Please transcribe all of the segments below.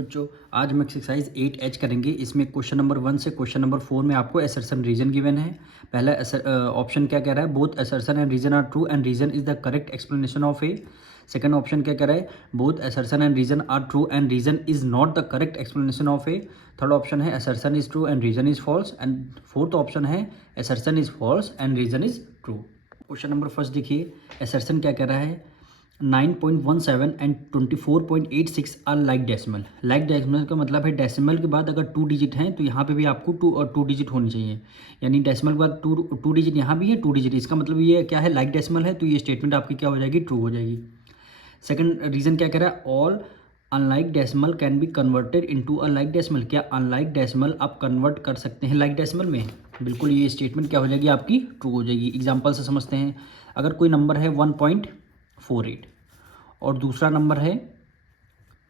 बच्चों आज हम एक्सरसाइज 8H करेंगे। इसमें क्वेश्चन नंबर 1 से क्वेश्चन नंबर 4 में आपको असर्शन रीजन गिवन है। पहला ऑप्शन क्या कह रहा है, both assertion and reason are true and reason is the correct explanation of A. Second option क्या कह रहा है, both assertion and reason are true and reason is not the correct explanation of A. Third option है assertion is true and reason is false. And fourth option है assertion is false and reason is true. Question number first देखिए, assertion क्या कह रहा है, 9.17 and 24.86 are like decimal. Like decimal का मतलब है डेसिमल के बाद अगर 2 डिजिट हैं तो यहाँ पे भी आपको 2 डिजिट होनी चाहिए। यानी डेसिमल के बाद 2 डिजिट यहाँ भी है, 2 डिजिट, इसका मतलब ये क्या है, लाइक डेसिमल है, तो ये स्टेटमेंट आपकी क्या हो जाएगी, ट्रू हो जाएगी। सेकंड रीजन क्या कह रहा है, all unlike decimal can be converted into a like decimal. क्या अनलाइक डेसिमल आप कन्वर्ट कर सकते हैं लाइक डेसिमल में? बिल्कुल, ये स्टेटमेंट क्या हो जाएगी, आपकी ट्रू हो जाएगी। एग्जाम्पल से समझते हैं, अगर कोई नंबर है 1.48 और दूसरा नंबर है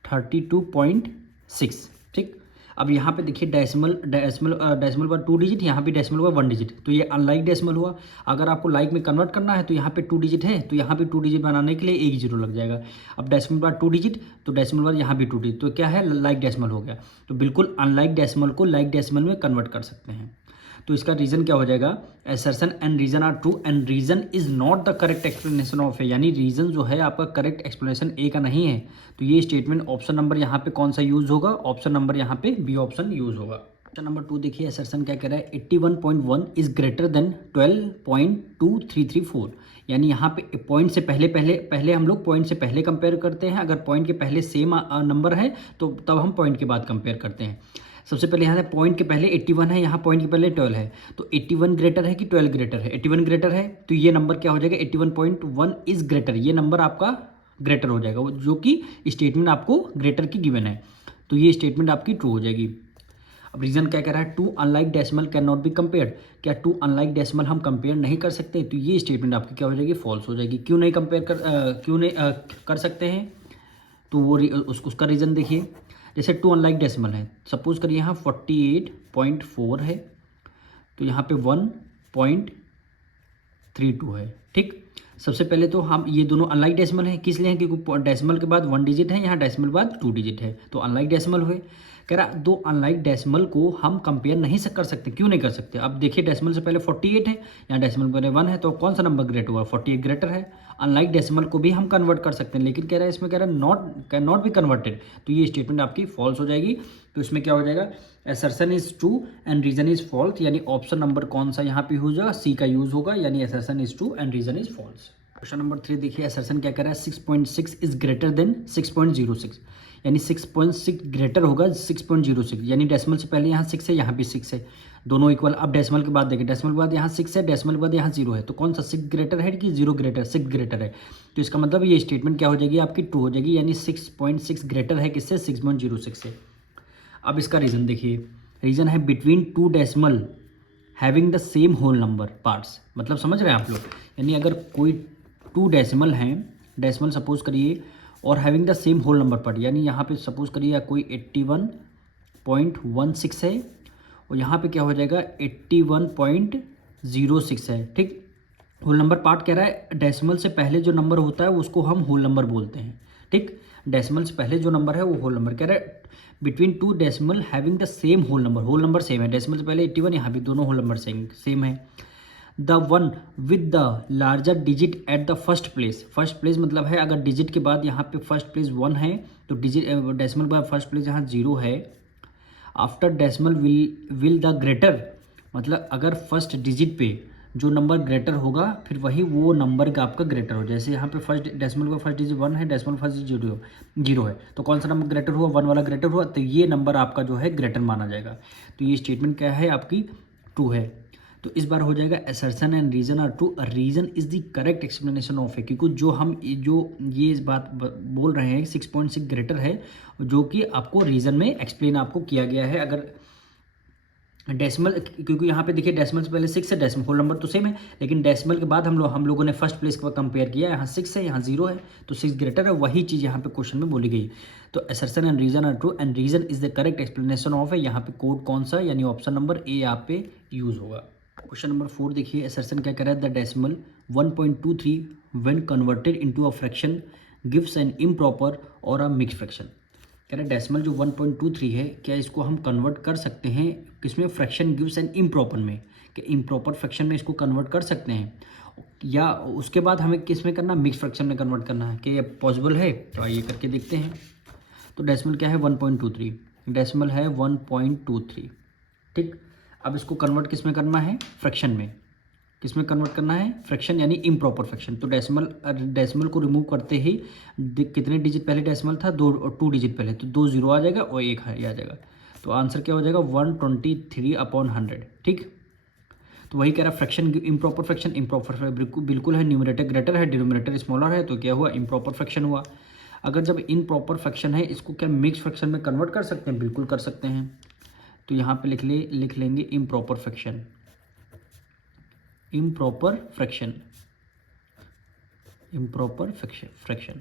32.6, ठीक। अब यहाँ पे देखिए डेसिमल पर 2 डिजिट, यहाँ पे डेसिमल पर 1 डिजिट, तो ये अनलाइक डेसिमल हुआ। अगर आपको लाइक में कन्वर्ट करना है तो यहाँ पे 2 डिजिट है, तो यहाँ पे 2 डिजिट बनाने के लिए एक जीरो लग जाएगा। अब डेसिमल पर 2 डिजिट, तो डेसिमल पर यहाँ भी 2 डिजिट, तो क्या है, लाइक डेसिमल हो गया। तो बिल्कुल अनलाइक डेसिमल को लाइक डेसिमल में कन्वर्ट कर सकते हैं। तो इसका रीजन क्या हो जाएगा, assertion and reason are true and reason is not the correct explanation of A. यानी रीजन जो है आपका करेक्ट एक्सप्लेनेशन ए का नहीं है। तो ये स्टेटमेंट ऑप्शन नंबर यहाँ पे कौन सा यूज होगा, ऑप्शन नंबर यहाँ पे बी ऑप्शन यूज होगा। ऑप्शन नंबर 2 देखिए, असर्शन क्या कह रहा है, 81.1 इज ग्रेटर देन 12.2334। यानी यहाँ पे पॉइंट से पहले हम लोग पॉइंट से पहले कंपेयर करते हैं। अगर पॉइंट के पहले सेम नंबर है तो तब हम पॉइंट के बाद कंपेयर करते हैं। सबसे पहले यहाँ से पॉइंट के पहले 81 है, यहाँ पॉइंट के पहले 12 है, तो 81 ग्रेटर है कि 12 ग्रेटर है, 81 ग्रेटर है, तो ये नंबर क्या हो जाएगा, 81.1 इज ग्रेटर, ये नंबर आपका ग्रेटर हो जाएगा, जो कि स्टेटमेंट आपको ग्रेटर की गिवन है। तो ये स्टेटमेंट आपकी ट्रू हो जाएगी। अब रीजन क्या कह रहा है, 2 unlike decimal can not be compared. क्या 2 अनलाइक डेसिमल हम कंपेयर नहीं कर सकते? तो ये स्टेटमेंट आपकी क्या हो जाएगी, फॉल्स हो जाएगी। क्यों नहीं कंपेयर कर सकते हैं, तो वो उसका रीज़न देखिए। जैसे 2 अनलाइक डेसिमल है, सपोज करिए यहाँ 48.4 है, तो यहाँ पे 1.32 है, ठीक। सबसे पहले तो हम ये दोनों अनलाइक डेसिमल है, किस लिए हैं, क्योंकि डेसिमल के बाद 1 डिजिट है, यहाँ डेसिमल के बाद 2 डिजिट है, तो अनलाइक डेसिमल हुए। कह रहा 2 अनलाइक डेसिमल को हम कंपेयर नहीं कर सकते। क्यों नहीं कर सकते? अब देखिए डेसिमल से पहले 48 है, यहाँ डेसिमल पहले 1 है, तो कौन सा नंबर ग्रेटर हुआ, 48 ग्रेटर है। अनलाइक डेसिमल को भी हम कन्वर्ट कर सकते हैं, लेकिन कह रहा है इसमें कह रहा है कैन नॉट बी कन्वर्टेड, तो ये स्टेटमेंट आपकी फॉल्स हो जाएगी। तो इसमें क्या हो जाएगा, assertion is true and reason is false, यानी ऑप्शन नंबर कौन सा यहाँ पे यूज होगा, सी का यूज होगा, यानी assertion is true and reason is false. Question number 3 देखिए, असर्शन क्या कर रहा है, 6.6 इज ग्रेटर देन 6.06, यानी 6.6 ग्रेटर होगा 6.06, यानी डेसिमल से पहले यहाँ 6 है, यहाँ भी 6 है, दोनों इक्वल। अब डेसिमल के बाद देखिए, डेसिमल के बाद यहाँ 6 है, डेसिमल के बाद यहाँ 0 है, तो कौन सा 6 ग्रेटर है कि 0 ग्रेटर, 6 ग्रेटर है। तो इसका मतलब ये स्टेटमेंट क्या हो जाएगी, आपकी ट्रू हो जाएगी, यानी 6.6 ग्रेटर है किससे, 6.06 से। अब इसका रीज़न देखिए, रीज़न है between 2 decimal having the same whole number parts. मतलब समझ रहे हैं आप लोग, यानी अगर कोई 2 डेसिमल हैं, डेसिमल सपोज करिए, और having the same whole number part, यानी यहाँ पे सपोज करिए कोई 81.16 है और यहाँ पे क्या हो जाएगा 81.06 है, ठीक। होल नंबर पार्ट कह रहा है डेसिमल से पहले जो नंबर होता है उसको हम होल नंबर बोलते हैं, ठीक। डेसिमल से पहले जो नंबर है वो होल नंबर। कह रहा है between 2 decimal having the same whole number same है, डेसिमल से पहले 81, यहाँ भी दोनों होल नंबर सेम है। The one with the larger digit at the first place मतलब है अगर डिजिट के बाद यहाँ पे फर्स्ट प्लेस 1 है, तो डिजिट डेसिमल के बाद फर्स्ट प्लेस यहाँ 0 है। After decimal will the greater, मतलब अगर फर्स्ट डिजिट पे जो नंबर ग्रेटर होगा फिर वही वो नंबर का आपका ग्रेटर हो। जैसे यहाँ पे फर्स्ट डेसिमल का फर्स्ट डिजिट 1 है, डेसिमल फर्स्ट डिजिट 0 है, तो कौन सा नंबर ग्रेटर हुआ, 1 वाला ग्रेटर हुआ, तो ये नंबर आपका जो है ग्रेटर माना जाएगा। तो ये स्टेटमेंट क्या है, आपकी ट्रू है। तो इस बार हो जाएगा assertion and reason are true, reason is the correct explanation of A, क्योंकि जो ये इस बात बोल रहे हैं 6.6 ग्रेटर है, जो कि आपको रीजन में एक्सप्लेन आपको किया गया है। अगर डेसिमल, क्योंकि यहाँ पे देखिए डेसिमल से पहले 6 है, डेसिमल होल नंबर तो सेम है, लेकिन डेसिमल के बाद हम लोगों ने फर्स्ट प्लेस पर कंपेयर किया, यहाँ 6 है, यहाँ 0 है, तो 6 ग्रेटर है, वही चीज़ यहाँ पे क्वेश्चन में बोली गई। तो assertion and reason are true and reason is the correct explanation of है, यहाँ पे कोड कौन सा, यानी ऑप्शन नंबर ए यहाँ पे यूज होगा। क्वेश्चन नंबर 4 देखिए, असर्शन क्या कह रहा है, the decimal 1.23 when converted into a fraction gives an improper और अ मिक्स फ्रैक्शन। कह रहे डेसिमल जो 1.23 है, क्या इसको हम कन्वर्ट कर सकते हैं किसमें, फ्रैक्शन गिव्स एंड इम्प्रॉपर में, कि इम्प्रॉपर फ्रैक्शन में इसको कन्वर्ट कर सकते हैं, या उसके बाद हमें किस में करना, मिक्स फ्रैक्शन में कन्वर्ट करना है, कि ये पॉसिबल है। तो आइए करके देखते हैं। तो डेसिमल क्या है 1.23, डेसिमल है 1.23, ठीक। अब इसको कन्वर्ट किस में करना है, फ्रैक्शन में। किस में कन्वर्ट करना है, फ्रैक्शन यानी इम्प्रॉपर फ्रैक्शन। तो डेसिमल को रिमूव करते ही कितने डिजिट पहले डेसिमल था, 2 डिजिट पहले, तो 2 जीरो आ जाएगा और 1 आ जाएगा। तो आंसर क्या हो जाएगा 123/100, ठीक। तो वही कह रहा फ्रैक्शन इम्प्रॉपर फ्रैक्शन बिल्कुल है, न्यूमरेटर ग्रेटर है, डिनोमिनेटर स्मॉलर है, तो क्या हुआ, इम्प्रॉपर फ्रैक्शन हुआ। अगर जब इम्प्रॉपर फ्रैक्शन है, इसको क्या मिक्स फ्रैक्शन में कन्वर्ट कर सकते हैं, बिल्कुल कर सकते हैं। तो यहाँ पे लिख लेंगे improper fraction, improper fraction, improper fraction,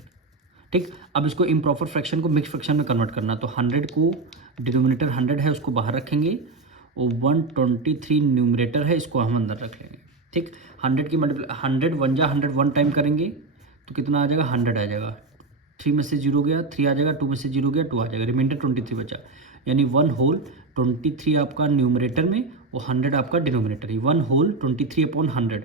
ठीक। अब इसको इम्प्रॉपर फ्रैक्शन को मिक्स फ्रैक्शन में कन्वर्ट करना, तो 100 को डिनोमिनेटर 100 है उसको बाहर रखेंगे, और 123 न्यूमरेटर है इसको हम अंदर रख लेंगे, ठीक। 100 की मल्टीप्लाई 100 1 जा 100 1 टाइम करेंगे तो कितना आ जाएगा, 100 आ जाएगा। 3 में से 0 गया, 3 आ जाएगा, 2 में से 0 गया, 2 आ जाएगा, रिमाइंडर 23 बचा, यानी 1 होल 23 आपका न्यूमरेटर में और 100 आपका डिनोमिनेटर, 1 होल 23/100।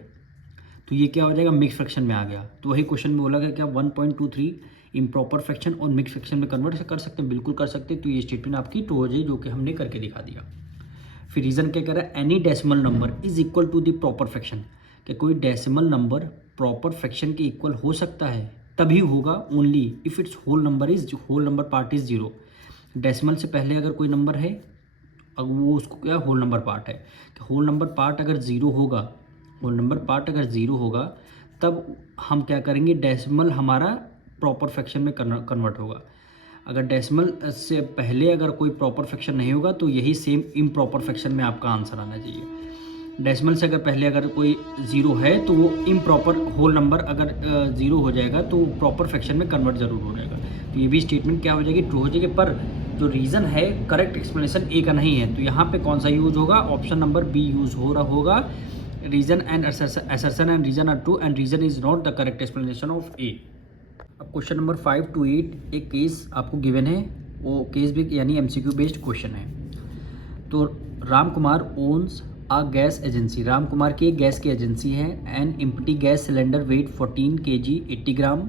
तो ये क्या हो जाएगा, मिक्स फ्रैक्शन में आ गया। तो वही क्वेश्चन में बोला गया क्या 1.23 इम्प्रॉपर फ्रैक्शन और मिक्स फ्रैक्शन में कन्वर्ट कर सकते हैं, बिल्कुल कर सकते हैं। तो ये स्टेटमेंट आपकी ट्रू हो जाए, जो कि हमने करके दिखा दिया। फिर रीज़न क्या कह रहा है, any decimal number is equal to the proper fraction, कि कोई डेसिमल नंबर प्रॉपर फ्रैक्शन के इक्वल हो सकता है, तभी होगा only if it's whole number part is 0। Decimal से पहले अगर कोई नंबर है, अब वो उसको क्या होल नंबर पार्ट है, कि होल नंबर पार्ट अगर 0 होगा, होल नंबर पार्ट अगर 0 होगा, तब हम क्या करेंगे, डेसिमल हमारा प्रॉपर फ्रैक्शन में कन्वर्ट होगा। अगर डेसिमल से पहले अगर कोई प्रॉपर फ्रैक्शन नहीं होगा, तो यही सेम इम्प्रॉपर फ्रैक्शन में आपका आंसर आना चाहिए। डेसिमल से अगर पहले अगर कोई 0 है, तो वो इम्प्रॉपर होल नंबर अगर 0 हो जाएगा, तो प्रॉपर फ्रैक्शन में कन्वर्ट ज़रूर हो जाएगा। तो ये भी स्टेटमेंट क्या हो जाएगी, ट्रू हो जाएगी। पर जो रीज़न है, करेक्ट एक्सप्लेनेशन ए का नहीं है, तो यहाँ पे कौन सा यूज होगा, ऑप्शन नंबर बी यूज हो रहा होगा। Reason and assertion and reason are true and reason is not the correct explanation of A. अब क्वेश्चन नंबर 5 to 8 एक केस आपको गिवन है, वो केस भी यानी एमसीक्यू बेस्ड क्वेश्चन है। तो Ram Kumar owns a gas agency, Ram Kumar की एक गैस की एजेंसी है। An empty gas cylinder weight 14 kg 80 gram,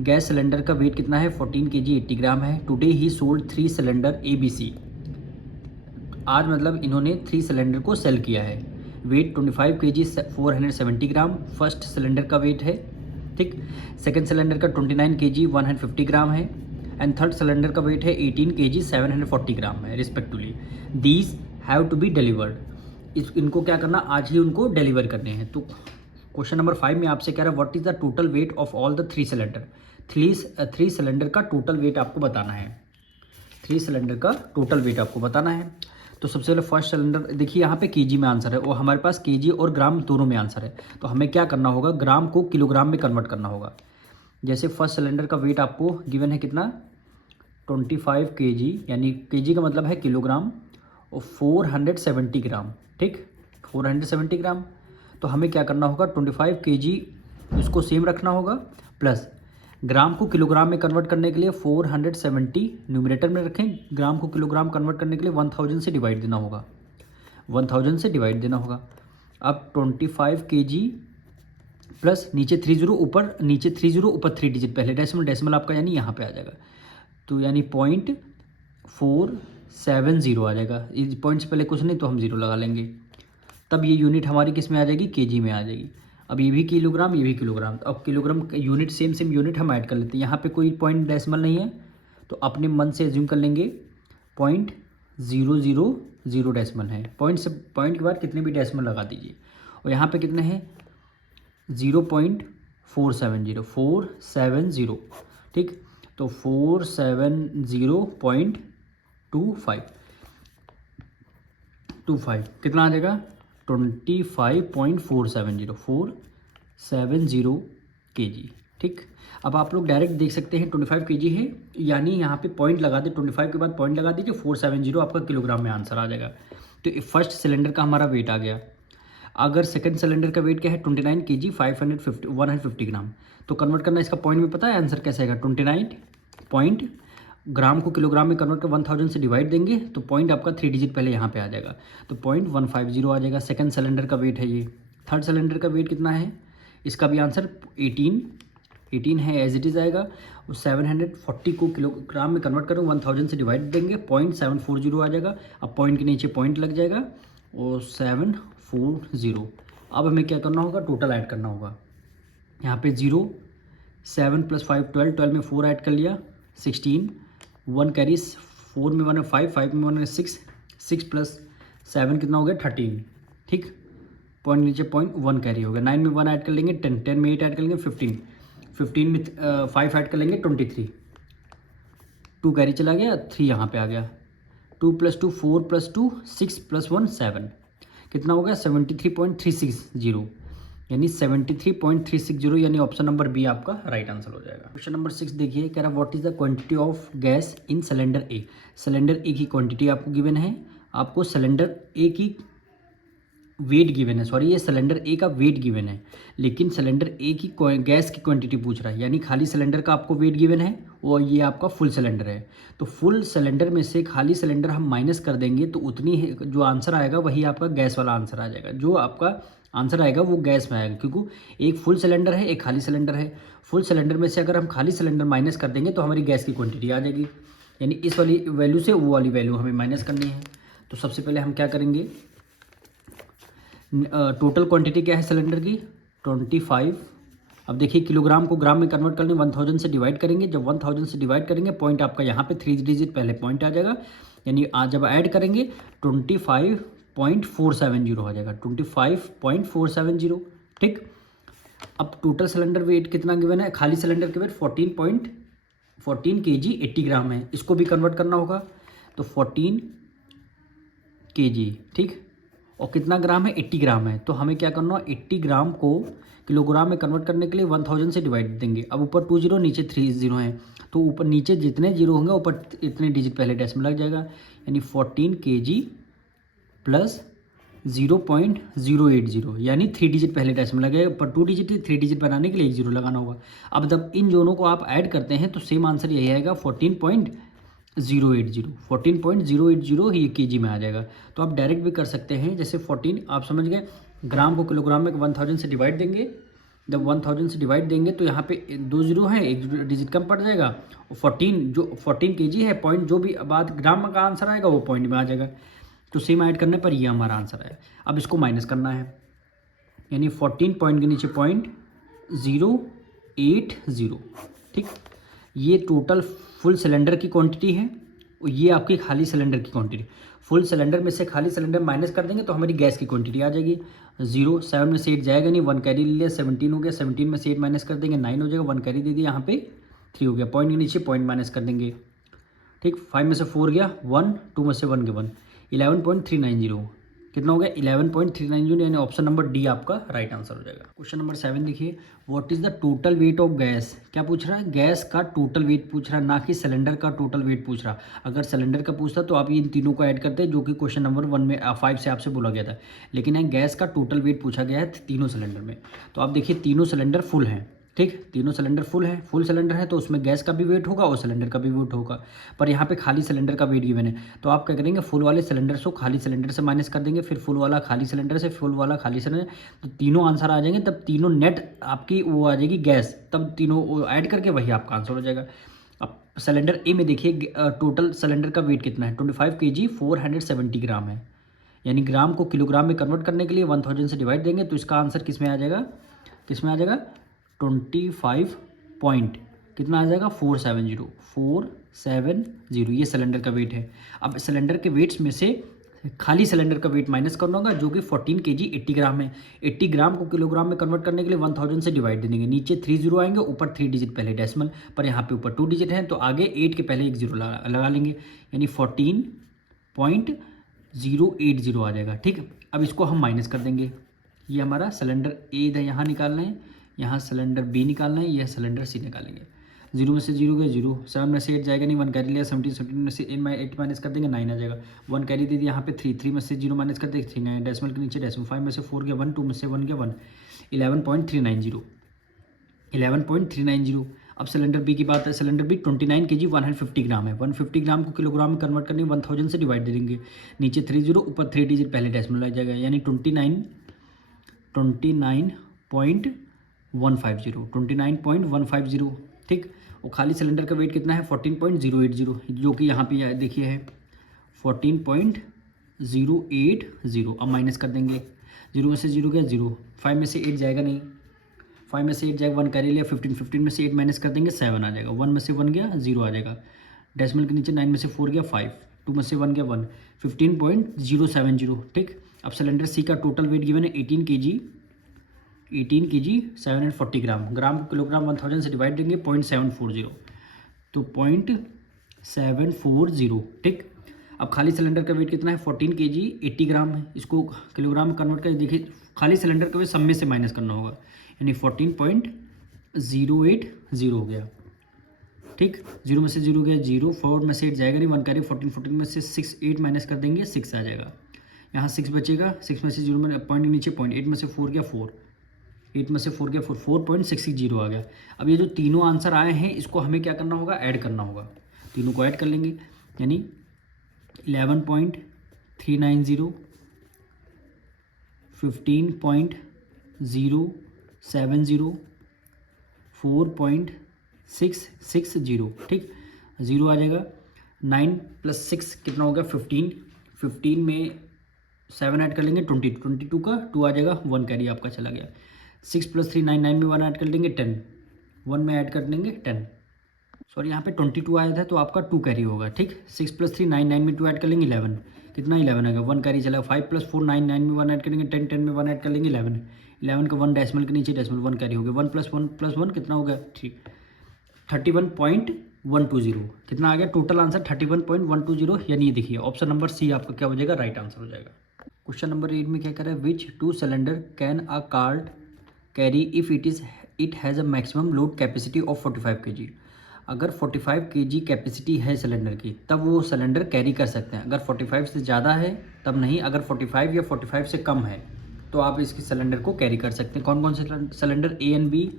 gas cylinder का वेट कितना है 14 kg 80 ग्राम है। Today he sold 3 cylinder ABC, आज मतलब इन्होंने 3 सिलेंडर को सेल किया है। वेट 25 kg 470 ग्राम फर्स्ट सिलेंडर का वेट है, ठीक। सेकेंड सिलेंडर का 29 kg 150 ग्राम है, एंड थर्ड सिलेंडर का वेट है 18 kg 740 ग्राम है respectively. These have to be delivered, इनको क्या करना, आज ही उनको डिलीवर करने हैं। तो क्वेश्चन नंबर 5 में आपसे कह रहा है what is the total weight of all the 3 cylinder, 3 cylinder का टोटल वेट आपको बताना है, 3 सिलेंडर का टोटल वेट आपको बताना है। तो सबसे पहले फर्स्ट सिलेंडर देखिए, यहाँ पे केजी में आंसर है और हमारे पास केजी और ग्राम दोनों में आंसर है। तो हमें क्या करना होगा, ग्राम को किलोग्राम में कन्वर्ट करना होगा। जैसे फर्स्ट सिलेंडर का वेट आपको गिवन है कितना 25 kg, यानी केजी का मतलब है किलोग्राम, और 470 ग्राम, ठीक 470 ग्राम। तो हमें क्या करना होगा 25 kg उसको सेम रखना होगा, प्लस ग्राम को किलोग्राम में कन्वर्ट करने के लिए 470 न्यूमरेटर में रखें, ग्राम को किलोग्राम कन्वर्ट करने के लिए 1000 से डिवाइड देना होगा, 1000 से डिवाइड देना होगा। अब 25 kg प्लस नीचे 30 ऊपर, नीचे 30 ऊपर 3 डिजिट पहले, डेसिमल आपका यानी यहाँ पे आ जाएगा, तो यानी 0.470 आ जाएगा। इस पॉइंट से पहले कुछ नहीं तो हम 0 लगा लेंगे, तब ये यूनिट हमारी किस में आ जाएगी, केजी में आ जाएगी। अब ये भी किलोग्राम, ये भी किलोग्राम, तो अब किलोग्राम यूनिट सेम यूनिट हम ऐड कर लेते हैं। यहाँ पे कोई पॉइंट डेसिमल नहीं है, तो अपने मन से एज्यूम कर लेंगे 0.000 डेसिमल है। पॉइंट के बाद कितने भी डेसिमल लगा दीजिए, और यहाँ पे कितने हैं 0.470, ठीक। तो 470.25 कितना आ जाएगा 25.470 kg, ठीक। अब आप लोग डायरेक्ट देख सकते हैं 25 kg है, यानी यहाँ पे पॉइंट लगा दे, 25 के बाद पॉइंट लगा दीजिए, 470 आपका किलोग्राम में आंसर आ जाएगा। तो फर्स्ट सिलेंडर का हमारा वेट आ गया। अगर सेकंड सिलेंडर का वेट क्या है 29 kg 150 ग्राम, तो कन्वर्ट करना इसका पॉइंट में पता है आंसर कैसे आएगा 29 पॉइंट ग्राम को किलोग्राम में कन्वर्ट कर 1000 से डिवाइड देंगे तो पॉइंट आपका 3 डिजिट पहले यहाँ पे आ जाएगा, तो 0.150 आ जाएगा। सेकंड सिलेंडर का वेट है ये। थर्ड सिलेंडर का वेट कितना है, इसका भी आंसर 18 है, एज इट इज़ आएगा। और 740 को किलोग्राम में कन्वर्ट करूँ 1000 से डिवाइड देंगे 0.740 आ जाएगा। अब पॉइंट के नीचे पॉइंट लग जाएगा और 740। अब हमें क्या करना होगा, टोटल ऐड करना होगा। यहाँ पे 0, 7 + 5 12, 12 में 4 ऐड कर लिया 16, 1 कैरी, 4 में 1 है 5, 5 में 1 है 6, 6 + 7 कितना हो गया 13, ठीक। पॉइंट नीचे पॉइंट 1 कैरी हो गया। 9 में 1 ऐड कर लेंगे 10, 10 में 8 ऐड कर लेंगे 15, 15 में 5 ऐड कर लेंगे 23, 2 कैरी चला गया, 3 यहाँ पे आ गया। 2 + 2 4 + 2 6 + 1 7, कितना हो गया 73.360, यानी 73.360, यानी ऑप्शन नंबर बी आपका राइट आंसर हो जाएगा। क्वेश्चन नंबर 6 देखिए, कह रहा what is the quantity of gas in cylinder A. Cylinder A की क्वांटिटी आपको गिवन है, आपको सिलेंडर ए की वेट गिवन है, सॉरी ये सिलेंडर ए का वेट गिवन है, लेकिन सिलेंडर ए की गैस की क्वांटिटी पूछ रहा है, यानी खाली सिलेंडर का आपको वेट गिवन है और ये आपका फुल सिलेंडर है। तो फुल सिलेंडर में से खाली सिलेंडर हम माइनस कर देंगे तो उतनी जो आंसर आएगा वही आपका गैस वाला आंसर आ जाएगा। जो आपका आंसर आएगा वो गैस में आएगा, क्योंकि एक फुल सिलेंडर है, एक खाली सिलेंडर है। फुल सिलेंडर में से अगर हम खाली सिलेंडर माइनस कर देंगे तो हमारी गैस की क्वांटिटी आ जाएगी, यानी इस वाली वैल्यू से वो वाली वैल्यू हमें माइनस करनी है। तो सबसे पहले हम क्या करेंगे, टोटल क्वांटिटी क्या है सिलेंडर की 25। अब देखिए किलोग्राम को ग्राम में कन्वर्ट करने 1000 से डिवाइड करेंगे, जब 1000 से डिवाइड करेंगे पॉइंट आपका यहाँ पे 3 डिजिट पहले पॉइंट आ जाएगा, यानी आज जब ऐड करेंगे 25.470 आ जाएगा, 25.470, ठीक। अब टोटल सिलेंडर वेट कितना गिवन है, खाली सिलेंडर के वेट 14 kg 80 ग्राम है, इसको भी कन्वर्ट करना होगा तो 14 kg, ठीक। और कितना ग्राम है 80 ग्राम है, तो हमें क्या करना है 80 ग्राम को किलोग्राम में कन्वर्ट करने के लिए 1000 से डिवाइड देंगे। अब ऊपर 2 0 नीचे 3 0 हैं, तो ऊपर नीचे जितने जीरो होंगे ऊपर इतने डिजिट पहले डेसिमल लग जाएगा, यानी 14 kg प्लस 0.080, यानी 3 डिजिट पहले डेसिमल लगेगा, ऊपर 2 डिजिट 3 डिजिट बनाने के लिए 1 0 लगाना होगा। अब जब इन दोनों को आप ऐड करते हैं तो सेम आंसर यही आएगा 14.080 ये केजी में आ जाएगा। तो आप डायरेक्ट भी कर सकते हैं, जैसे 14 आप समझ गए, ग्राम को किलोग्राम में 1000 से डिवाइड देंगे, जब 1000 से डिवाइड देंगे तो यहाँ पे 2 0 है, 1 डिजिट कम पड़ जाएगा, और 14 केजी है, पॉइंट जो भी बाद ग्राम का आंसर आएगा वो पॉइंट में आ जाएगा। तो सेम ऐड करने पर ये हमारा आंसर है। अब इसको माइनस करना है, यानी 14 पॉइंट के नीचे 0.080, ठीक। ये टोटल फुल सिलेंडर की क्वांटिटी है और ये आपकी खाली सिलेंडर की क्वांटिटी। फुल सिलेंडर में से खाली सिलेंडर माइनस कर देंगे तो हमारी गैस की क्वांटिटी आ जाएगी 0। 7 में से 8 जाएगा नहीं, 1 कैरी ले लिया 17 हो गया, 17 में से 8 माइनस कर देंगे 9 हो जाएगा, 1 कैरी दे दिया यहाँ पे 3 हो गया, पॉइंट के नीचे पॉइंट माइनस कर देंगे, ठीक। 5 में से 4 गया 1, 2 में से 1 गया 1, 11.390 कितना हो गया 11.390, यानी ऑप्शन नंबर डी आपका राइट आंसर हो जाएगा। क्वेश्चन नंबर 7 देखिए, what is the total weight of gas. क्या पूछ रहा है, गैस का टोटल वेट पूछ रहा है, ना कि सिलेंडर का टोटल वेट पूछ रहा। अगर सिलेंडर का पूछता तो आप इन तीनों को ऐड करते, जो कि क्वेश्चन नंबर 5 से आपसे बोला गया था, लेकिन यहाँ गैस का टोटल वेट पूछा गया है तीनों सिलेंडर में। तो आप देखिए तीनों सिलेंडर फुल हैं, ठीक, तीनों सिलेंडर फुल है, फुल सिलेंडर है तो उसमें गैस का भी वेट होगा और सिलेंडर का भी वेट होगा, पर यहाँ पे खाली सिलेंडर का वेट गिवन है। तो आप क्या करेंगे, फुल वाले सिलेंडर को खाली सिलेंडर से माइनस कर देंगे, फिर फुल वाला खाली सिलेंडर से, फुल वाला खाली सिलेंडर, तो तीनों आंसर आ जाएंगे, तब तीनों नेट आपकी वो आ जाएगी गैस, तब तीनों ऐड करके वही आपका आंसर हो जाएगा। अब सिलेंडर ए में देखिए टोटल सिलेंडर का वेट कितना है 25 kg 470 ग्राम है, यानी ग्राम को किलोग्राम में कन्वर्ट करने के लिए 1000 से डिवाइड देंगे तो इसका आंसर किस में आ जाएगा, 25 पॉइंट कितना आ जाएगा 470 ये सिलेंडर का वेट है। अब सिलेंडर के वेट्स में से खाली सिलेंडर का वेट माइनस करना होगा, जो कि 14 kg 80 ग्राम है। 80 ग्राम को किलोग्राम में कन्वर्ट करने के लिए 1000 से डिवाइड दे देंगे, नीचे 3 0 आएंगे, ऊपर 3 डिजिट पहले डेसिमल, पर यहाँ पे ऊपर 2 डिजिट है तो आगे 8 के पहले 1 0 लगा लेंगे, यानी 14.080 आ जाएगा, ठीक। अब इसको हम माइनस कर देंगे, ये हमारा सिलेंडर ए इधर यहाँ निकालना है, यहाँ सिलेंडर बी निकालना है, यह सिलेंडर सी निकालेंगे। 0 में से 0 गया 0, 7 में से 8 जाएगा नहीं, 1 कैरी लिया 17 में से 8 माइनस कर देंगे 9 आ जाएगा, 1 कैरी दे दिया यहाँ पे 3 में से 0 माइनस कर देंगे 3 आया, डेसिमल के नीचे डेसिमल, 5 में से 4 गया 1, 2 में से 1 गया 1, 11.390। अब सिलेंडर बी की बात है, सिलेंडर बी 29 kg 150 ग्राम है। 150 ग्राम को किलोग्राम में कन्वर्ट करने 1000 से डिवाइड दे देंगे, नीचे 30 ऊपर 3 डिजिट पहले डेसिमल आ जाएगा, यानी 29.150, ठीक। और खाली सिलेंडर का वेट कितना है 14.080, जो कि यहाँ पे देखिए है 14.080। अब माइनस कर देंगे, 0 में से 0 गया 0, 5 में से 8 जाएगा नहीं, 5 में से 8 जाएगा, 1 कैरी लिया 15, 15 में से 8 माइनस कर देंगे 7 आ जाएगा, 1 में से 1 गया 0 आ जाएगा, डेसिमल के नीचे 9 में से 4 गया 5, 2 में से 1 गया 1, 15.070, ठीक। अब सिलेंडर सी का टोटल वेट गिवन है 18 kg 740 ग्राम, ग्राम को किलोग्राम 1000 से डिवाइड देंगे 0.740, तो 0.740, ठीक। अब खाली सिलेंडर का वेट कितना है 14 kg 80 ग्राम है, इसको किलोग्राम में कन्वर्ट कर देखिए, खाली सिलेंडर का वेट सब में से माइनस करना होगा, यानी 14.080 हो गया, ठीक। 0 में से 0 गया 0, 4 में से 8 जाएगा नहीं, 1 करें 14, 14 में से 6 8 माइनस कर देंगे 6 आ जाएगा, यहाँ 6 बचेगा, 6 में से 0 में पॉइंट नीचे पॉइंट, 8 में से 4 गया 4, 8 में से 4 गया 4, 4.660 आ गया। अब ये जो तीनों आंसर आए हैं इसको हमें क्या करना होगा, ऐड करना होगा, तीनों को ऐड कर लेंगे, यानी 11.390, 15.070, 4.660, ठीक। 0 आ जाएगा, 9 + 6 कितना हो गया 15, 15 में 7 ऐड कर लेंगे 20, 22 का 2 आ जाएगा, 1 कैरी आपका चला गया, 6 + 3 9, 9 में 1 ऐड कर लेंगे 10, 1 में ऐड कर लेंगे 10, सॉरी यहाँ पे 22 आया था तो आपका 2 कैरी होगा, ठीक। 6 + 3 9, 9 में 2 ऐड कर लेंगे 11, कितना 11 आएगा, 1 कैरी चला, 5 + 4 9, 9 में 1 ऐड करेंगे 10, 10 में 1 ऐड कर लेंगे 11, 11 का 1 डेसिमल के नीचे डेसिमल 1 कैरी हो गया, 1 + 1 + 1 कितना हो गया 3, 31.120, कितना आ गया टोटल आंसर 31.120, यानी ये देखिए ऑप्शन नंबर सी आपका क्या हो जाएगा, राइट आंसर हो जाएगा। क्वेश्चन नंबर 8 में क्या करें, विच 2 cylinder can a cart carry if it has a maximum load capacity of 45 kg, अगर 45 kg कैपेसिटी है सिलेंडर की तब वो सिलेंडर कैरी कर सकते हैं, अगर 45 से ज़्यादा है तब नहीं, अगर 45 या 45 से कम है तो आप इसके सिलेंडर को कैरी कर सकते हैं। कौन कौन से सिलेंडर, ए एन बी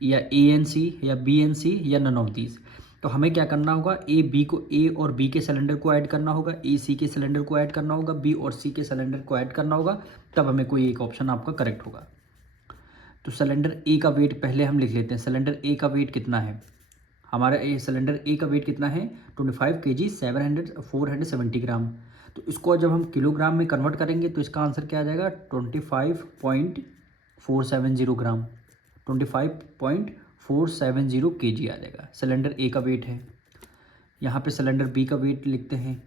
या ए एन सी या बी एन सी या नन ऑफ दीज। तो हमें क्या करना होगा, ए और बी के सिलेंडर को ऐड करना होगा, ए सी के सिलेंडर को ऐड करना होगा, बी और सी के सिलेंडर को ऐड करना होगा, तब हमें कोई एक ऑप्शन आपका करेक्ट होगा। तो सिलेंडर ए का वेट पहले हम लिख लेते हैं, सिलेंडर ए का वेट कितना है, हमारा सिलेंडर ए का वेट कितना है 25 kg 470 ग्राम, तो इसको जब हम किलोग्राम में कन्वर्ट करेंगे तो इसका आंसर क्या आ जाएगा 25.470 ग्राम, 25.470 kg आ जाएगा, सिलेंडर ए का वेट है। यहाँ पे सिलेंडर बी का वेट लिखते हैं,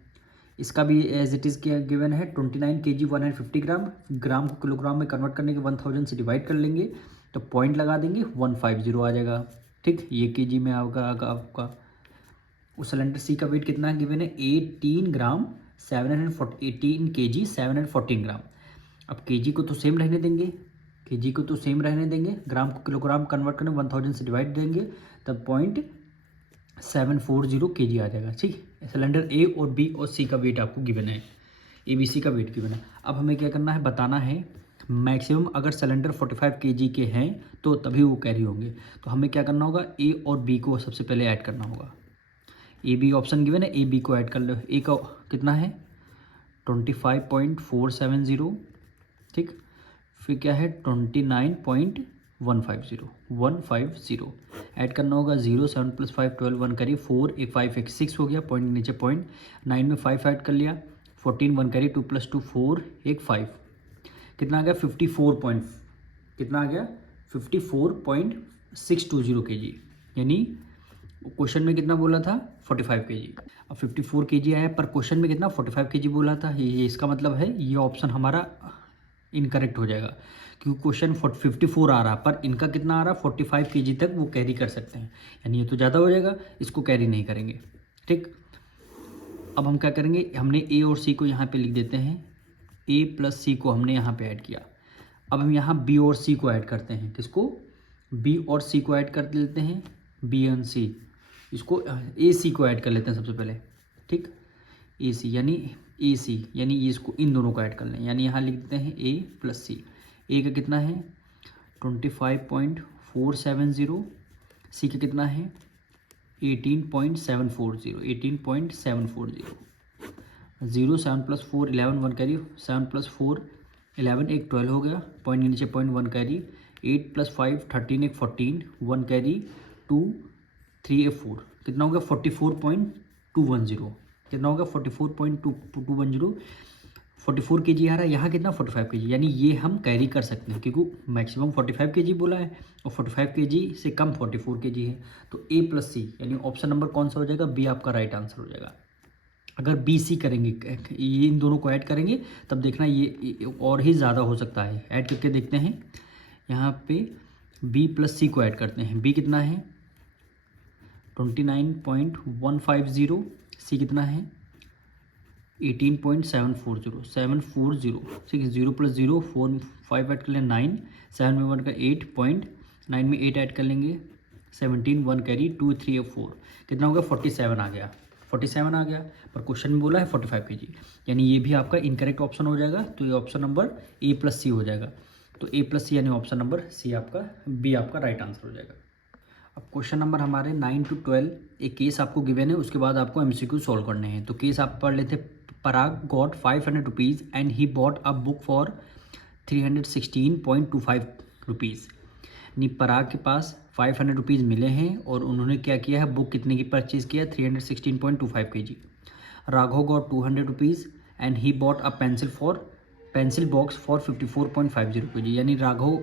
इसका भी एज इट इज़ क्या गिवन है 29 kg 150 ग्राम, ग्राम को किलोग्राम में कन्वर्ट करने के 1000 से डिवाइड कर लेंगे तो पॉइंट लगा देंगे 150 आ जाएगा, ठीक। ये केजी में आपका उस सिलेंडर सी का वेट कितना गिवन है 18 kg 714 ग्राम। अब केजी को तो सेम रहने देंगे, केजी को तो सेम रहने देंगे, ग्राम को किलोग्राम कन्वर्ट करने 1000 से डिवाइड देंगे तब 0.740 kg आ जाएगा, ठीक। सिलेंडर ए और बी और सी का वेट आपको गिवन है, ए बी सी का वेट गिवन है। अब हमें क्या करना है, बताना है मैक्सिमम अगर सिलेंडर 45 kg के हैं तो तभी वो कैरी होंगे, तो हमें क्या करना होगा, ए और बी को सबसे पहले ऐड करना होगा, ए बी ऑप्शन गिवन है, ए बी को ऐड कर लो, ए का कितना है 25.470, ठीक। फिर क्या है 29.150 ऐड करना होगा, 0 7 + 5 12 1 करी 4 1 5 1 6 हो गया, पॉइंट नीचे पॉइंट, 9 में 5 ऐड कर लिया 14 1 करी 2 + 2 4 1 5, कितना आ गया 54.620 kg, यानी क्वेश्चन में कितना बोला था 45 kg, अब 54 kg आया पर क्वेश्चन में कितना 45 kg बोला था, ये इसका मतलब है ये ऑप्शन हमारा इनकरेक्ट हो जाएगा, क्योंकि क्वेश्चन 54 आ रहा पर इनका कितना आ रहा 45 kg तक वो कैरी कर सकते हैं, यानी ये तो ज़्यादा हो जाएगा, इसको कैरी नहीं करेंगे, ठीक। अब हम क्या करेंगे, हमने ए और सी को यहाँ पे लिख देते हैं, ए + सी को हमने यहाँ पे ऐड किया, अब हम यहाँ बी और सी को ऐड करते हैं, किसको, बी और सी को ऐड कर लेते हैं, बी एंड सी, इसको ए सी को ऐड कर लेते हैं सबसे पहले, ठीक। ए सी यानी ये इसको इन दोनों को ऐड कर लें, यानी यहाँ लिख देते हैं ए + सी, ए का कितना है 25.470, सी का कितना है 18.740, 18.740। 0 7 + 4 11 1 कैरी, 7 + 4 11 एक 12 हो गया, पॉइंट के नीचे पॉइंट 1 कैरी, 8 + 5 13 एक 14 1 कैरी, 2 3 एक 4, कितना हो गया 44.210, कितना होगा 44.210, 44 kg आ रहा है, यहाँ कितना 45 kg, यानी ये हम कैरी कर सकते हैं क्योंकि मैक्सिमम 45 kg बोला है और 45 kg से कम 44 kg है। तो A + C यानी ऑप्शन नंबर कौन सा हो जाएगा, बी आपका राइट आंसर हो जाएगा। अगर बी सी करेंगे, ये इन दोनों को ऐड करेंगे तब देखना ये और ही ज़्यादा हो सकता है। ऐड करके देखते हैं, यहाँ पे बी + C को ऐड करते हैं। बी कितना है 29.150, सी कितना है 18.740, 740, ठीक है। 0 + 0 4 5 ऐड कर लें 9, 7 में 1 का 8.9 में 8 ऐड कर लेंगे 17 1 कैरी 2 3 4, कितना हो गया 47 आ गया, 47 आ गया। पर क्वेश्चन में बोला है 45 kg, यानी ये भी आपका इनकरेक्ट ऑप्शन हो जाएगा। तो ये ऑप्शन नंबर A + C हो जाएगा। तो A + C यानी ऑप्शन नंबर सी आपका, बी आपका राइट आंसर हो जाएगा। अब क्वेश्चन नंबर हमारे 9 to 12 एक केस आपको गिवन है, उसके बाद आपको MCQ सॉल्व करने हैं। तो केस आप पढ़ लेते। Parag got 500 rupees and he bought a book for 316.25 rupees. यानी पराग के पास 500 रुपीज़ मिले हैं और उन्होंने क्या किया है, बुक कितने की परचेज़ किया 316.25 kg। Raghav got 200 rupees and he bought a pencil box for 54.50 kg। यानी राघव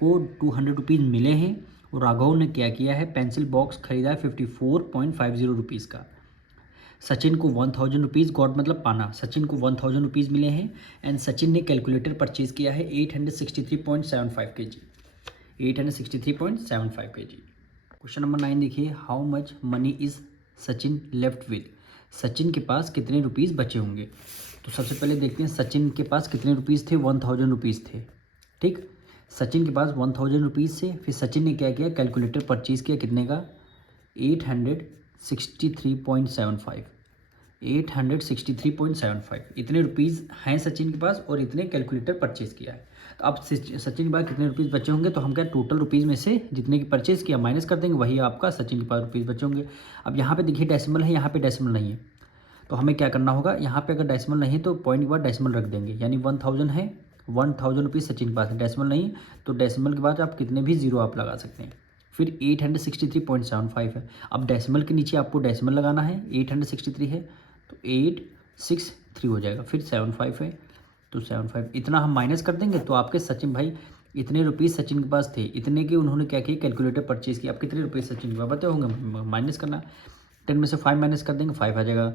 को 200 रुपीज़ मिले हैं और राघव ने क्या किया है, पेंसिल बॉक्स खरीदा है 54.50 रुपीज़ का। सचिन को 1000 रुपीज़, गॉट मतलब पाना, सचिन को 1000 रुपीज़ मिले हैं एंड सचिन ने कैलकुलेटर परचेज़ किया है 863.75 kg, 863.75 kg। क्वेश्चन नंबर 9 देखिए, how much money is Sachin left with. Sachin के पास कितने रुपीज़ बचे होंगे। तो सबसे पहले देखते हैं सचिन के पास कितने रुपीज़ थे, 1000 रुपीज़ थे, ठीक। सचिन के पास 1000 रुपीज़ से फिर सचिन ने क्या किया, कैलकुलेटर परचेज़ किया कितने का 863.75, 863.75 इतने रुपीज़ हैं सचिन के पास और इतने कैलकुलेटर परचेज़ किया है। तो अब सचिन के पास कितने रुपीज़ बचे होंगे, तो हम क्या टोटल रुपीज़ में से जितने की परचेज़ किया माइनस कर देंगे, वही आपका सचिन के पास रुपीज़ बचे होंगे। अब यहाँ पे देखिए डेसिमल है, यहाँ पे डेसिमल नहीं है, तो हमें क्या करना होगा, यहाँ पे अगर डेसिमल नहीं है तो पॉइंट के बाद डेसिमल रख देंगे। यानी 1000 है, 1000 रुपीज़ सचिन के पास है, डेसिमल नहीं तो डेसिमल के बाद आप कितने भी जीरो आप लगा सकते हैं। फिर 863.75 है। अब डेसिमल के नीचे आपको डेसिमल लगाना है, 863 है तो 863 हो जाएगा। फिर 75 है तो 75 इतना हम माइनस कर देंगे तो आपके सचिन भाई इतने रुपीज़ सचिन के पास थे, इतने के उन्होंने क्या किया कैलकुलेटर परचेज़ किया। अब कितने रुपीज़ सचिन के पास बचे होंगे, माइनस करना, 10 में से 5 माइनस कर देंगे 5 आ जाएगा।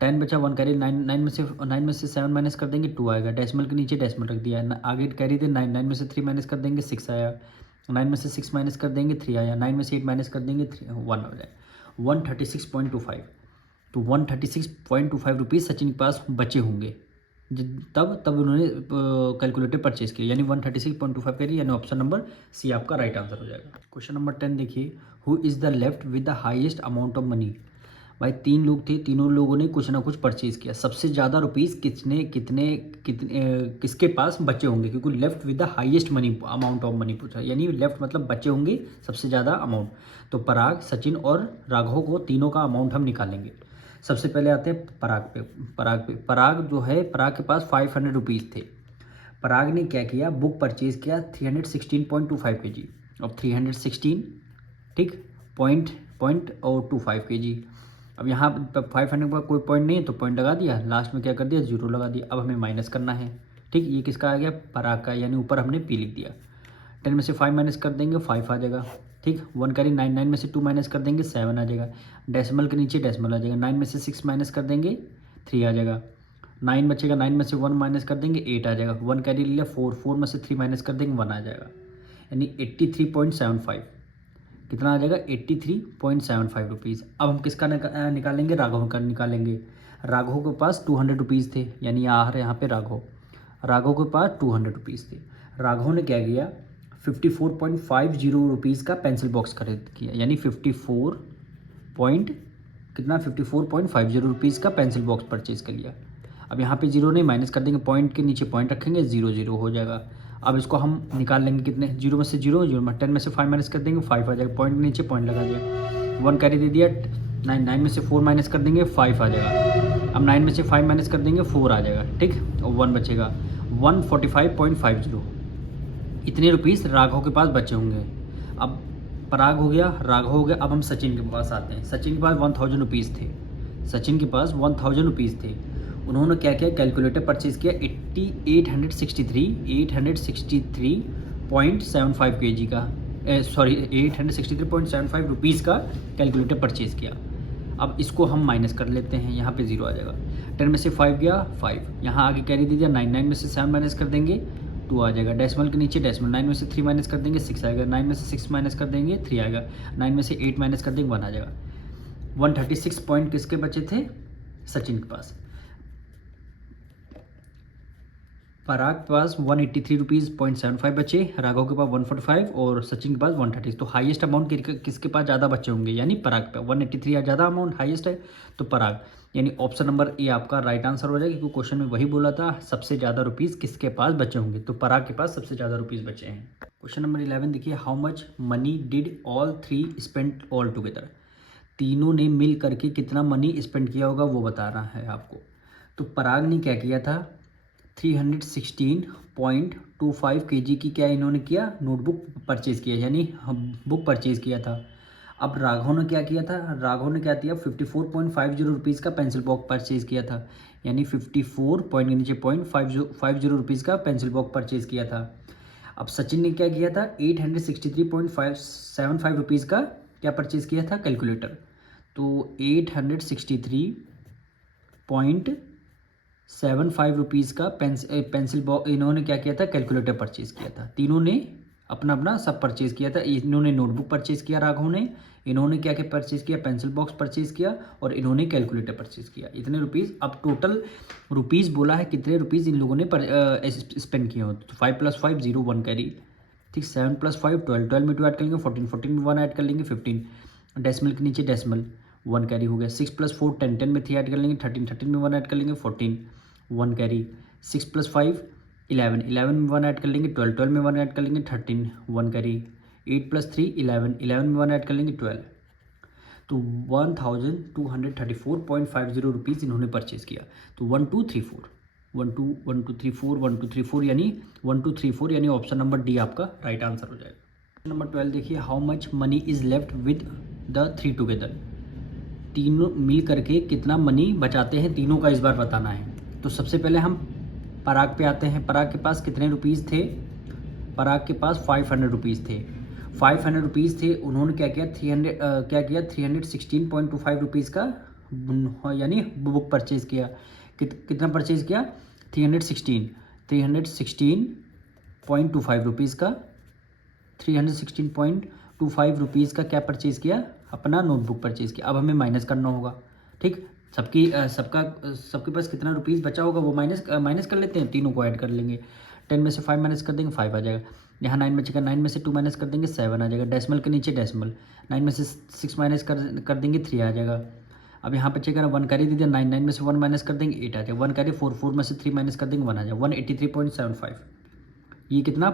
10 बचा 1 कैरी, 9 में से 7 माइनस कर देंगे 2 आएगा। डेसिमल के नीचे डेसिमल रख दिया, आगे कैरी थे 9 में से 3 माइनस कर देंगे 6 आया। 9 में से 6 माइनस कर देंगे 3 आया। 9 में से 8 माइनस कर देंगे 1 हो जाए 136.25। तो 136.25 रुपीज़ सचिन के पास बचे होंगे तब उन्होंने कैलकुलेटर परचेज किया, यानी 136.25 करिए, यानी ऑप्शन नंबर सी आपका राइट आंसर हो जाएगा। क्वेश्चन नंबर 10 देखिए, who is the left with the highest amount of money. भाई 3 लोग थे, तीनों लोगों ने कुछ ना कुछ परचेज़ किया, सबसे ज़्यादा रुपीज़ किसके पास बचे होंगे, क्योंकि left with the highest money amount of money पूछा, यानी लेफ्ट मतलब बचे होंगे सबसे ज़्यादा अमाउंट। तो पराग, सचिन और राघव को तीनों का अमाउंट हम निकालेंगे। सबसे पहले आते हैं पराग जो है, पराग के पास 500 रुपीज़ थे। पराग ने क्या किया, बुक परचेज़ किया 316.25 kg। अब 316 ठीक पॉइंट और 25 kg। अब यहाँ 500 का कोई पॉइंट नहीं है तो पॉइंट लगा दिया, लास्ट में क्या कर दिया, जीरो लगा दिया। अब हमें माइनस करना है, ठीक। ये किसका आ गया, पराग का, यानी ऊपर हमने पी लिख दिया। 10 में से 5 माइनस कर देंगे 5 आ जाएगा, ठीक। 1 करी 9 में से 2 माइनस कर देंगे 7 आ जाएगा। डेसिमल के नीचे डेसिमल आ जाएगा, 9 में से 6 माइनस कर देंगे 3 आ जाएगा। 9 बचेगा, 9 में से 1 माइनस कर देंगे 8 आ जाएगा। 1 कैरी लिया 4 में से 3 माइनस कर देंगे 1 आ जाएगा, यानी 83.75 कितना आ जाएगा, 83.75 रुपीज़। अब हम किसका निकालेंगे, राघव का निकालेंगे। राघव के पास 200 रुपीज़ थे, यानी यहाँ पे राघव के पास 200 रुपीज़ थे। राघव ने क्या किया, 54.50 रुपीज़ का पेंसिल बॉक्स खरीद किया, यानी 54.50 रुपीज़ का पेंसिल बॉक्स परचेज़ कर लिया। अब यहाँ पे जीरो नहीं, माइनस कर देंगे, पॉइंट के नीचे पॉइंट रखेंगे, 0 हो जाएगा। अब इसको हम निकाल लेंगे कितने, 0 में से 0, 0 में 10 में से 5 माइनस कर देंगे 5 आ जाएगा, पॉइंट नीचे पॉइंट लगा दिया, 1 कैरी दे दिया, 9 में से 4 माइनस कर देंगे 5 आ जाएगा, अब 9 में से 5 माइनस कर देंगे 4 आ जाएगा, ठीक, और 1 बचेगा, 145.50 इतने रुपीस राघव के पास बचे होंगे। अब पराग हो गया, राघव हो गया, अब हम सचिन के पास आते हैं। सचिन के पास 1000 रुपीज़ थे, सचिन के पास 1000 रुपीज़ थे। उन्होंने क्या किया, कैलकुलेटर परचेज़ किया 863.75 kg का, 863.75 रुपीज़ का कैलकुलेटर परचेज़ किया। अब इसको हम माइनस कर लेते हैं, यहाँ पे 0 आ जाएगा, 10 में से 5 गया 5, यहाँ आगे कैरी दे दिया 9 में से 7 माइनस कर देंगे 2 आ जाएगा, डेसिमल के नीचे डेसिमल, 9 में से 3 माइनस कर देंगे 6 आएगा, 9 में से 6 माइनस कर देंगे 3 आएगा, 9 में से 8 माइनस कर देंगे 1 आ जाएगा। 136 पॉइंट किसके बचे थे, सचिन के पास। पराग के पास 183 रुपीज़ 0.75 बचे, राघव के पास 145 और सचिन के पास 130। तो हाईएस्ट अमाउंट किसके पास ज़्यादा बचे होंगे, यानी पराग पे 183 ज़्यादा अमाउंट हाईएस्ट है, तो पराग, यानी ऑप्शन नंबर ए आपका राइट आंसर हो जाएगा, क्योंकि क्वेश्चन में वही बोला था सबसे ज़्यादा रुपीज़ किसके पास बचे होंगे, तो पराग के पास सबसे ज़्यादा रुपीज़ बचे हैं। क्वेश्चन नंबर 11 देखिए, how much money did all 3 spend all together. तीनों ने मिल करके कितना मनी स्पेंड किया होगा वो बता रहा है आपको। तो पराग ने क्या किया था, 316.25 kg की क्या इन्होंने किया, नोटबुक परचेज़ किया, यानी बुक परचेज़ किया था। अब राघव ने क्या किया था, राघव ने क्या किया 54.50 रुपीज़ का पेंसिल बॉक्स परचेज़ किया था, यानी 54 पॉइंट के नीचे पॉइंट 50 रुपीज़ का पेंसिल बॉक्स परचेज़ किया था। अब सचिन ने क्या किया था, 863.75 रुपीज़ का क्या परचेज़ किया था, कैलकुलेटर। तो 863.75 रुपीज़ का पेंसिल बॉक्स इन्होंने क्या किया था, कैलकुलेटर परचेज़ किया था। तीनों ने अपना अपना सब परचेज़ किया था। इन्होंने नोटबुक परचेज़ किया राघव ने, इन्होंने क्या क्या परचेज़ किया, पेंसिल बॉक्स परचेज़ किया, और इन्होंने कैलकुलेटर परचेज़ किया। इतने रुपीज़, अब टोटल रुपीज़ बोला है कितने रुपीज़ इन लोगों ने स्पेंड किए होते। तो 5 + 5 0 1 कैरी, ठीक, 7 + 5 12 12 में 2 ऐड कर लेंगे, 14 14 में 1 ऐड कर लेंगे, 15 डेसिमल के नीचे डेसिमल 1 कैरी हो गया, 6 + 4 10 10 में 3 ऐड कर लेंगे, 13 13 में 1 ऐड कर लेंगे, 14 1 कैरी, 6 + 5 11 11 में 1 ऐड कर लेंगे, 12 12 में 1 ऐड कर लेंगे, 13 1 कैरी, 8 + 3 11 11 में 1 ऐड कर लेंगे, 12। तो 1234.50 रुपीज़ इन्होंने परचेज़ किया। तो 1 2 3 4 1 2 1 2 3 4 1 2 3 4 यानी 1 2 3 4 यानी ऑप्शन नंबर डी आपका राइट आंसर हो जाएगा। नंबर 12 देखिए, how much money is left with the 3 together. तीनों मिल करके कितना मनी बचाते हैं, तीनों का इस बार बताना है। तो सबसे पहले हम पराग पे आते हैं। पराग के पास कितने रुपीज़ थे, पराग के पास 500 रुपीज़ थे, 500 रुपीज़ थे। उन्होंने क्या किया 316.25 रुपीज़ का यानी बुक परचेज़ किया। कितना परचेज़ किया, 316.25 रुपीज़ का, 316.25 रुपीज़ का क्या परचेज़ किया, अपना नोटबुक परचेज़ किया। अब हमें माइनस करना होगा, ठीक, सबके पास कितना रुपीज़ बचा होगा वो माइनस कर लेते हैं, तीनों को ऐड कर लेंगे। 10 में से 5 माइनस कर देंगे 5 आ जाएगा, यहाँ 9 बचेगा, 9 में से 2 माइनस कर देंगे 7 आ जाएगा, डेसिमल के नीचे डेसिमल, 9 में से 6 माइनस कर देंगे 3 आ जाएगा। अब यहाँ बचेगा ना 1 कैरी दे दिया, 9 में से 1 माइनस कर देंगे 8 आ जाएगा, 1 कैरी 4 4 में से 3 माइनस कर देंगे 1 आ जाएगा, 183.75। ये कितना,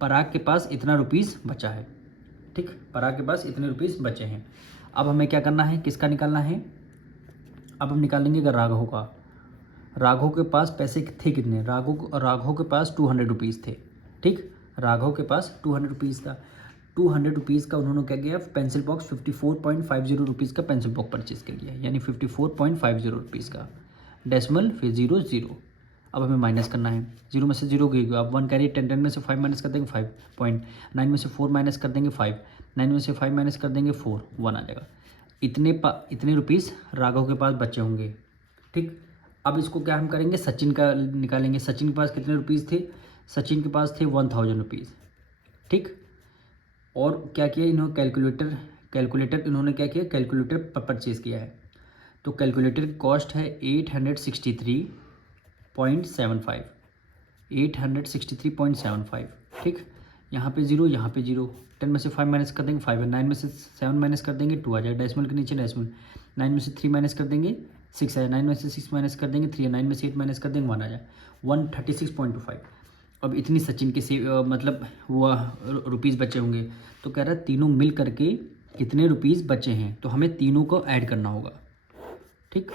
पराग के पास इतना रुपीज़ बचा है, ठीक, पराग के पास इतने रुपीज़ बचे हैं। अब हमें क्या करना है, किसका निकालना है, अब हम निकालेंगे अगर राघव का। राघव के पास पैसे थे कितने, राघव के पास 200 रुपीज़ थे, ठीक, राघव के पास 200 रुपीज़ था। 200 रुपीज़ का उन्होंने क्या किया, पेंसिल बॉक्स 54.50 रुपीज़ का पेंसिल बॉक्स परचेज़ कर लिया, यानी 54.50 रुपीज़ का, डेसिमल फिर 0 0। अब हमें माइनस करना है, 0 में से 0 गई, अब 1 कैरी, 10 10 में से 5 माइनस कर देंगे 5 पॉइंट, 9 में से 4 माइनस कर देंगे 5, 9 में से 5 माइनस कर देंगे 4 1 आ जाएगा। इतने रुपीज़ राघव के पास बचे होंगे, ठीक। अब इसको क्या हम करेंगे, सचिन का निकालेंगे। सचिन के पास कितने रुपीज़ थे, सचिन के पास थे 1000 रुपीज़, ठीक। और क्या किया इन्होंने, कैलकुलेटर इन्होंने क्या किया, कैलकुलेटर परचेज़ किया है। तो कैलकुलेटर की कॉस्ट है 863.75, ठीक। यहाँ पे 0, यहाँ पे 0, 10 में से 5 माइनस कर देंगे 5 है, 9 में से 7 माइनस कर देंगे 2 आ जाएगा, डेसिमल के नीचे डेसिमल, 9 में से 3 माइनस कर देंगे 6 है, 9 में से 6 माइनस कर देंगे 3 है, 9 में से 8 माइनस कर देंगे 1 आ जाए, 136.25। अब इतनी सचिन के से मतलब वो रुपीज़ बचे होंगे, तो कह रहा है तीनों मिल करके कितने रुपीज़ बचे हैं, तो हमें तीनों को ऐड करना होगा। ठीक,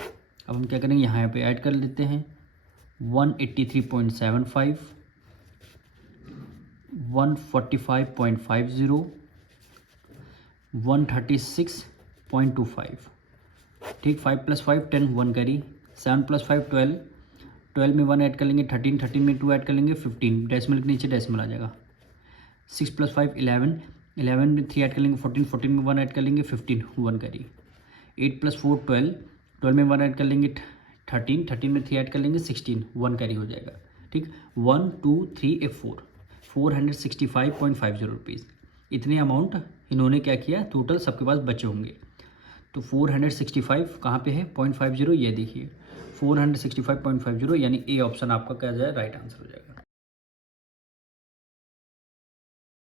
अब हम क्या करेंगे, यहाँ पे ऐड कर लेते हैं 183.75, 145.50, 136.25। ठीक, 5 + 5 10, 1 कैरी, 7 + 5 12, 12 में 1 ऐड कर लेंगे 13, 13 में 2 ऐड कर लेंगे 15, डेसिमल के नीचे डेसिमल आ जाएगा। 6 + 5 11, 11 में 3 ऐड कर लेंगे 14, 14 में 1 ऐड कर लेंगे 15, 1 कैरी। 8 + 4 12, 12 में 1 ऐड कर लेंगे 13, 13 में 3 ऐड कर लेंगे 16, 1 कैरी हो जाएगा। ठीक, 1 2 3 4, 465.50 रुपीज़, इतने अमाउंट इन्होंने क्या किया, टोटल सबके पास बचे होंगे। तो 465 कहाँ पे है, 0.50, ये देखिए 465.50, यानी ए ऑप्शन आपका क्या जाए, राइट आंसर हो जाएगा।